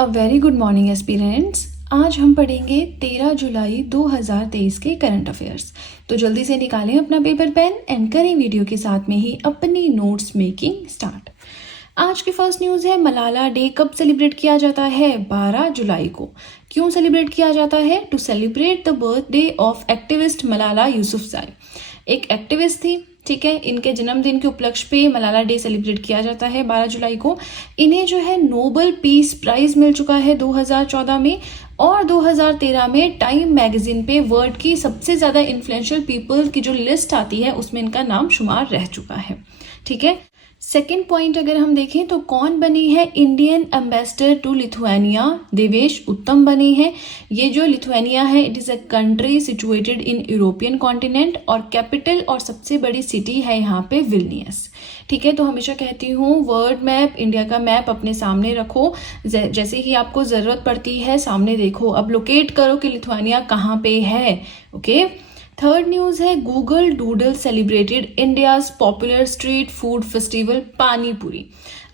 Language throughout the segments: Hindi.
A very good morning aspirants. आज हम पढ़ेंगे 13 जुलाई 2023 के करंट अफेयर्स। तो जल्दी से निकालें अपना पेपर पेन एंड करें वीडियो के साथ में ही अपनी नोट्स मेकिंग स्टार्ट। आज की फर्स्ट न्यूज़ है, मलाला डे कब सेलिब्रेट किया जाता है? 12 जुलाई को। क्यों सेलिब्रेट किया जाता है? To celebrate the birthday of activist Malala Yousafzai. एक एक्टिविस्ट थी, ठीक है। इनके जन्मदिन के उपलक्ष्य पे मलाला डे सेलिब्रेट किया जाता है 12 जुलाई को। इन्हें जो है नोबेल पीस प्राइज मिल चुका है 2014 में, और 2013 में टाइम मैगजीन पे वर्ल्ड की सबसे ज़्यादा इन्फ्लुएंशियल पीपल की जो लिस्ट आती है उसमें इनका नाम शुमार रह चुका है, ठीक है। सेकेंड पॉइंट अगर हम देखें तो कौन बनी है Indian ambassador to Lithuania? Devesh Uttam बने हैं। ये जो लिथुआनिया है, it is a country situated in European continent, और कैपिटल और सबसे बड़ी सिटी है यहाँ पे विल्नियस, ठीक है। तो हमेशा कहती हूँ वर्ल्ड मैप, इंडिया का मैप अपने सामने रखो, जैसे ही आपको ज़रूरत पड़ती है सामने देखो, अब लोकेट करो कि लिथुआनिया कहाँ पे है, ओके। थर्ड न्यूज़ है, Google doodle celebrated India's popular street food festival पानी पूरी।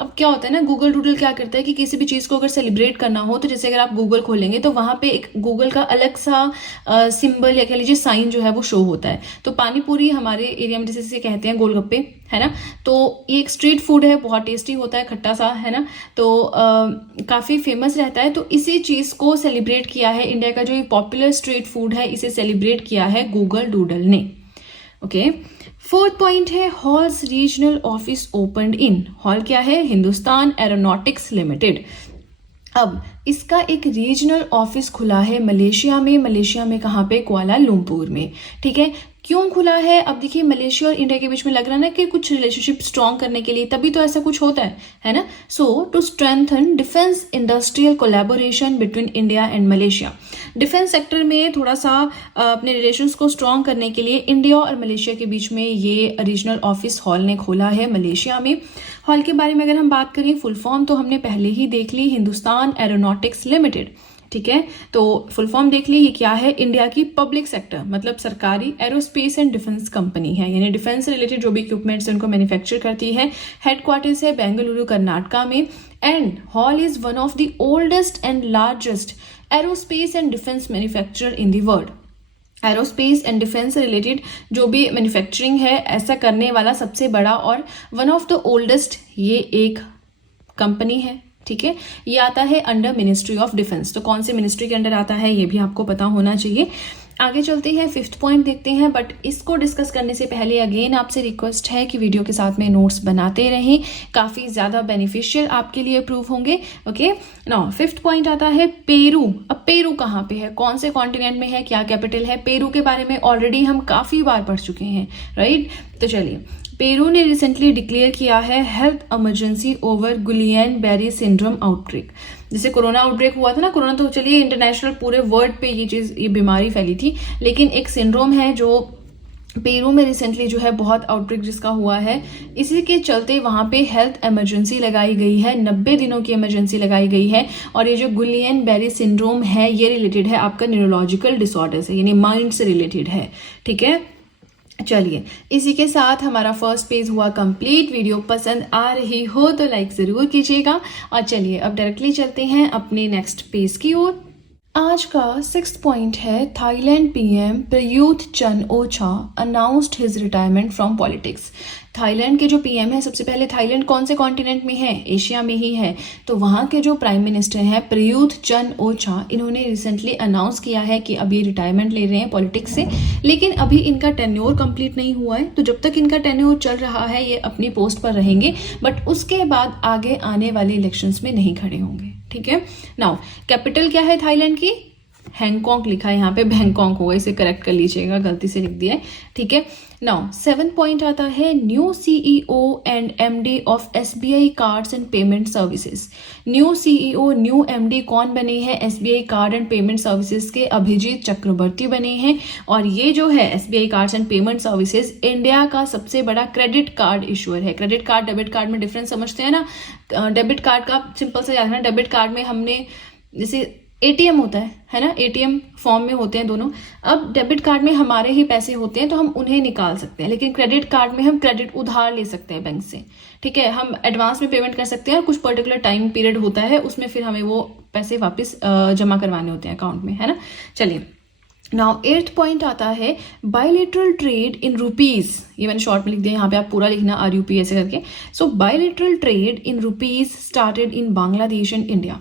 अब क्या होता है ना, गूगल डूडल क्या करता है कि किसी भी चीज़ को अगर सेलिब्रेट करना हो तो जैसे अगर आप गूगल खोलेंगे तो वहाँ पे एक गूगल का अलग सा सिंबल या कह लीजिए साइन जो है वो शो होता है। तो पानी पूरी हमारे एरिया में जैसे कहते हैं गोलगप्पे, है ना। तो ये एक स्ट्रीट फूड है, बहुत टेस्टी होता है, खट्टा सा, है ना। तो काफ़ी फेमस रहता है। तो इसी चीज़ को सेलिब्रेट किया है, इंडिया का जो ये पॉपुलर स्ट्रीट फूड है इसे सेलिब्रेट किया है गूगल डूडल ने, ओके। फोर्थ पॉइंट है, हॉल्स रीजनल ऑफिस ओपनड इन। हॉल क्या है? Hindustan aeronautics limited. अब इसका एक रीजनल ऑफिस खुला है मलेशिया में। मलेशिया में कहाँ पे? कुआलालंपुर में, ठीक है। क्यों खुला है? अब देखिए, मलेशिया और इंडिया के बीच में लग रहा है ना कि कुछ रिलेशनशिप स्ट्रॉन्ग करने के लिए, तभी तो ऐसा कुछ होता है ना। So to strengthen defence industrial collaboration between India and Malaysia. Defence sector में थोड़ा सा अपने रिलेशंस को स्ट्रॉन्ग करने के लिए इंडिया और मलेशिया के बीच में ये रीजनल ऑफिस हॉल ने खोला है मलेशिया में। हॉल के बारे में अगर हम बात करें, फुल फॉर्म तो हमने पहले ही देख ली, हिंदुस्तान एरोनॉटिक्स लिमिटेड, ठीक है। तो फुल फॉर्म देख ली, ये क्या है? इंडिया की पब्लिक सेक्टर मतलब सरकारी एरोस्पेस एंड डिफेंस कंपनी है, यानी डिफेंस रिलेटेड जो भी इक्विपमेंट्स उनको मैन्युफैक्चर करती है। हेडक्वार्टर्स है बेंगलुरु कर्नाटका में, and hall is one of the oldest and largest aerospace and defence manufacturer in the world. Aerospace and defence related जो भी मैन्युफैक्चरिंग है ऐसा करने वाला सबसे बड़ा और वन ऑफ द ओल्डेस्ट ये एक कंपनी है, ठीक है। ये आता है अंडर मिनिस्ट्री ऑफ डिफेंस। तो कौन से मिनिस्ट्री के अंडर आता है ये भी आपको पता होना चाहिए। आगे चलते हैं, फिफ्थ पॉइंट देखते हैं, बट इसको डिस्कस करने से पहले अगेन आपसे रिक्वेस्ट है कि वीडियो के साथ में नोट्स बनाते रहें, काफ़ी ज़्यादा बेनिफिशियल आपके लिए प्रूव होंगे, ओके। नाउ फिफ्थ पॉइंट आता है पेरू। अब पेरू कहाँ पे है, कौन से कॉन्टिनेंट में है, क्या कैपिटल है? पेरू के बारे में ऑलरेडी हम काफ़ी बार पढ़ चुके हैं, राइट। तो चलिए, पेरू ने रिसेंटली डिक्लेयर किया है health emergency over Guillain Barre syndrome outbreak. जैसे कोरोना आउटब्रेक हुआ था ना, कोरोना तो चलिए इंटरनेशनल पूरे वर्ल्ड पे ये बीमारी फैली थी, लेकिन एक सिंड्रोम है जो पेरू में रिसेंटली जो है बहुत आउटब्रेक जिसका हुआ है, इसी के चलते वहां पे हेल्थ इमरजेंसी लगाई गई है, 90 दिनों की इमरजेंसी लगाई गई है। और ये जो गुलियन बेरी सिंड्रोम है ये रिलेटेड है आपका न्यूरोलॉजिकल डिसऑर्डर से, यानी माइंड से रिलेटेड है, ठीक है। चलिए, इसी के साथ हमारा फर्स्ट पेज हुआ कंप्लीट। वीडियो पसंद आ रही हो तो लाइक ज़रूर कीजिएगा, और चलिए अब डायरेक्टली चलते हैं अपने नेक्स्ट पेज की ओर। आज का सिक्स्थ पॉइंट है, Thailand PM Prayut Chan-o-cha announced his retirement from politics. Thailand के जो पीएम है, सबसे पहले थाईलैंड कौन से कॉन्टिनेंट में है? एशिया में ही है। तो वहाँ के जो प्राइम मिनिस्टर हैं प्रयूत चन-ओ-चा, इन्होंने रिसेंटली अनाउंस किया है कि अब ये रिटायरमेंट ले रहे हैं पॉलिटिक्स से, लेकिन अभी इनका टेन्योर कंप्लीट नहीं हुआ है। तो जब तक इनका टेन्योर चल रहा है ये अपनी पोस्ट पर रहेंगे, बट उसके बाद आगे आने वाले इलेक्शंस में नहीं खड़े होंगे, ठीक है। नाउ कैपिटल क्या है थाईलैंड की? हैंगकॉन्ग लिखा है यहाँ पे, बैंकॉक होगा, इसे करेक्ट कर लीजिएगा, गलती से लिख दिया है, ठीक है। नाउ सेवन पॉइंट आता है, new CEO and MD of SBI cards and payment services. New CEO, new MD कौन बने हैं? SBI card and payment services के अभिजीत चक्रवर्ती बने हैं। और ये जो है SBI cards and payment services India का सबसे बड़ा क्रेडिट कार्ड इशूअर है। क्रेडिट कार्ड डेबिट कार्ड में डिफरेंस समझते हैं ना। डेबिट कार्ड का सिंपल से याद है, डेबिट कार्ड में हमने जैसे एटीएम होता है ना, एटीएम फॉर्म में होते हैं दोनों। अब डेबिट कार्ड में हमारे ही पैसे होते हैं तो हम उन्हें निकाल सकते हैं, लेकिन क्रेडिट कार्ड में हम क्रेडिट उधार ले सकते हैं बैंक से, ठीक है। हम एडवांस में पेमेंट कर सकते हैं और कुछ पर्टिकुलर टाइम पीरियड होता है, उसमें फिर हमें वो पैसे वापस जमा करवाने होते हैं अकाउंट में, है ना। चलिए, नाउ 8th पॉइंट आता है बायलेटरल ट्रेड इन रुपीज। ये मैंने शॉर्ट में लिख दिया, यहाँ पे आप पूरा लिखना RUP ऐसे करके। So bilateral trade in rupees started in Bangladesh and India.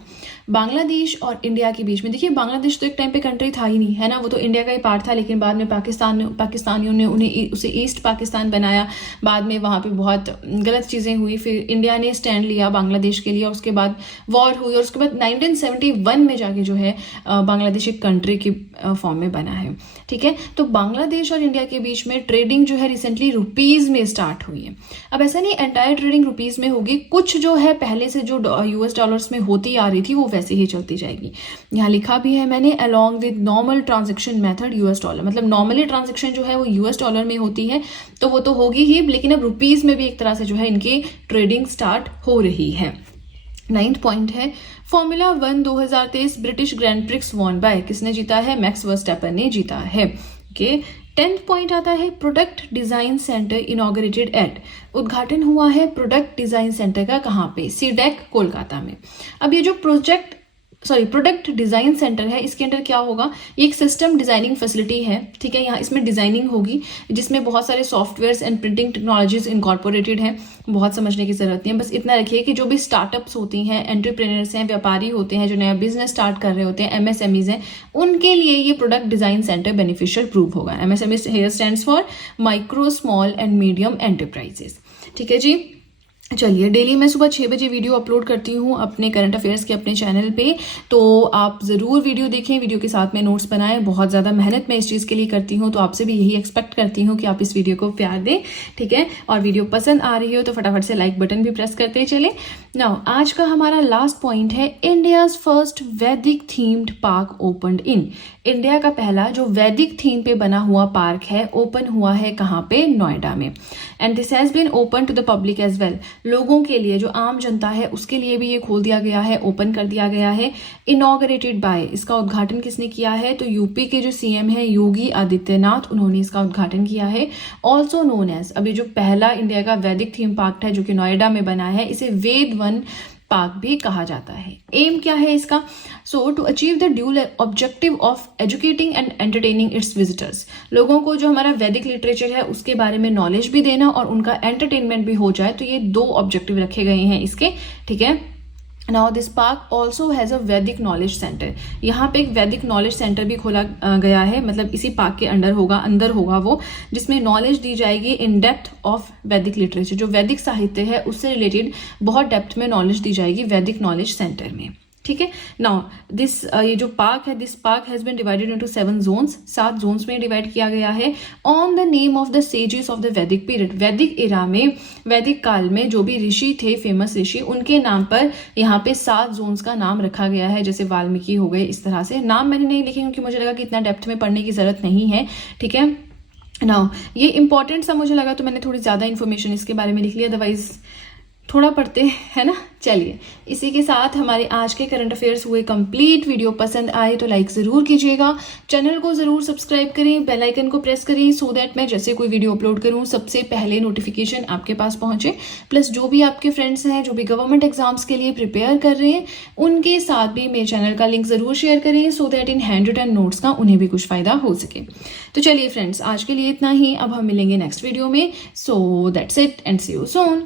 Bangladesh और इंडिया के बीच में, देखिए बांग्लादेश तो एक टाइम पे कंट्री था ही नहीं, है ना, वो तो इंडिया का ही पार्ट था, लेकिन बाद में पाकिस्तानियों ने उसे ईस्ट पाकिस्तान बनाया। बाद में वहाँ पे बहुत गलत चीज़ें हुई, फिर इंडिया ने स्टैंड लिया बांग्लादेश के लिए, और उसके बाद वॉर हुई, और उसके बाद 1971 में जाके जो है बांग्लादेश एक कंट्री की फॉर्म में बना है, ठीक है। तो बांग्लादेश और इंडिया के बीच में ट्रेडिंग जो है रिसेंटली रुपीज में स्टार्ट हुई है। अब ऐसा नहीं एंटायर ट्रेडिंग रुपीज में होगी, कुछ जो है पहले से जो US डॉलर्स में होती आ रही थी वो वैसे ही चलती जाएगी। यहाँ लिखा भी है मैंने, along with normal transaction method US dollar, मतलब नॉर्मली ट्रांजेक्शन जो है वो US डॉलर में होती है, तो वो तो होगी ही, लेकिन अब रुपीज में भी एक तरह से जो है इनकी ट्रेडिंग स्टार्ट हो रही है। 9th पॉइंट है formula 1 2023 British grand prix won by, किसने जीता है? मैक्स वर्स्टैपन ने जीता है, ओके। 10th पॉइंट आता है product design centre inaugurated at, उद्घाटन हुआ है प्रोडक्ट डिजाइन सेंटर का, कहाँ पे? सीडेक कोलकाता में। अब ये जो प्रोडक्ट डिजाइन सेंटर है, इसके अंदर क्या होगा? ये एक सिस्टम डिजाइनिंग फैसिलिटी है, ठीक है। यहाँ इसमें डिजाइनिंग होगी जिसमें बहुत सारे softwares and printing technologies incorporated हैं, बहुत समझने की जरूरत नहीं है, बस इतना रखिए कि जो भी स्टार्टअप्स होती हैं, एंटरप्रेन्योर्स हैं, व्यापारी होते हैं, जो नया बिजनेस स्टार्ट कर रहे होते हैं, MSMEs हैं, उनके लिए ये product design centre beneficial prove होगा। MSME here stands for micro, small and medium enterprises, ठीक है जी। चलिए, डेली मैं सुबह 6 बजे वीडियो अपलोड करती हूँ अपने करंट अफेयर्स के अपने चैनल पे, तो आप ज़रूर वीडियो देखें, वीडियो के साथ में नोट्स बनाएं। बहुत ज़्यादा मेहनत मैं इस चीज़ के लिए करती हूँ, तो आपसे भी यही एक्सपेक्ट करती हूँ कि आप इस वीडियो को प्यार दें, ठीक है। और वीडियो पसंद आ रही हो तो फटाफट से लाइक बटन भी प्रेस करते चले। नाउ आज का हमारा लास्ट पॉइंट है इंडियाज फर्स्ट वैदिक थीम्ड पार्क ओपनड इन, इंडिया का पहला जो वैदिक थीम पे बना हुआ पार्क है, ओपन हुआ है कहाँ पे? नोएडा में। And this has been open to the public as well, लोगों के लिए, जो आम जनता है उसके लिए भी ये खोल दिया गया है, ओपन कर दिया गया है। इनॉग्रेटेड बाय, इसका उद्घाटन किसने किया है? तो यूपी के जो CM है योगी आदित्यनाथ, उन्होंने इसका उद्घाटन किया है। ऑल्सो नोन एज, अभी जो पहला इंडिया का वैदिक थीम पार्क है जो कि नोएडा में बना है, इसे वेद वन पार्क भी कहा जाता है। एम क्या है इसका? So to achieve the dual objective of educating and entertaining its visitors, लोगों को जो हमारा वैदिक लिटरेचर है उसके बारे में नॉलेज भी देना और उनका एंटरटेनमेंट भी हो जाए, तो ये 2 ऑब्जेक्टिव रखे गए हैं इसके, ठीक है। Now this park also has a वैदिक नॉलेज सेंटर, यहाँ पे एक वैदिक नॉलेज सेंटर भी खोला गया है, मतलब इसी पार्क के अंदर होगा वो, जिसमें नॉलेज दी जाएगी इन डेप्थ ऑफ वैदिक लिटरेचर, जो वैदिक साहित्य है उससे रिलेटेड बहुत डेप्थ में नॉलेज दी जाएगी वैदिक नॉलेज सेंटर में, ठीक है। नाउ दिस ये जो पार्क है, this park has been divided into 7 zones, 7 zones में डिवाइड किया गया है। On the name of the sages of the Vedic period, Vedic era में, वैदिक काल में जो भी ऋषि थे, फेमस ऋषि, उनके नाम पर यहाँ पे 7 जोन्स का नाम रखा गया है, जैसे वाल्मीकि हो गए, इस तरह से। नाम मैंने नहीं लिखे क्योंकि मुझे लगा कि इतना डेप्थ में पढ़ने की जरूरत नहीं है, ठीक है। नाउ ये इंपॉर्टेंट सा मुझे लगा तो मैंने थोड़ी ज्यादा इन्फॉर्मेशन इसके बारे में लिख लिया, अदरवाइज थोड़ा पढ़ते है ना। चलिए, इसी के साथ हमारे आज के करंट अफेयर्स हुए कंप्लीट। वीडियो पसंद आए तो लाइक ज़रूर कीजिएगा, चैनल को ज़रूर सब्सक्राइब करें, बेल आइकन को प्रेस करें, सो दैट मैं जैसे कोई वीडियो अपलोड करूं सबसे पहले नोटिफिकेशन आपके पास पहुंचे। प्लस जो भी आपके फ्रेंड्स हैं जो भी गवर्नमेंट एग्जाम्स के लिए प्रिपेयर कर रहे हैं, उनके साथ भी मेरे चैनल का लिंक ज़रूर शेयर करें, सो दैट इन हैंड रिटन नोट्स का उन्हें भी कुछ फ़ायदा हो सके। तो चलिए फ्रेंड्स, आज के लिए इतना ही, अब हम मिलेंगे नेक्स्ट वीडियो में। So that's it and see you soon.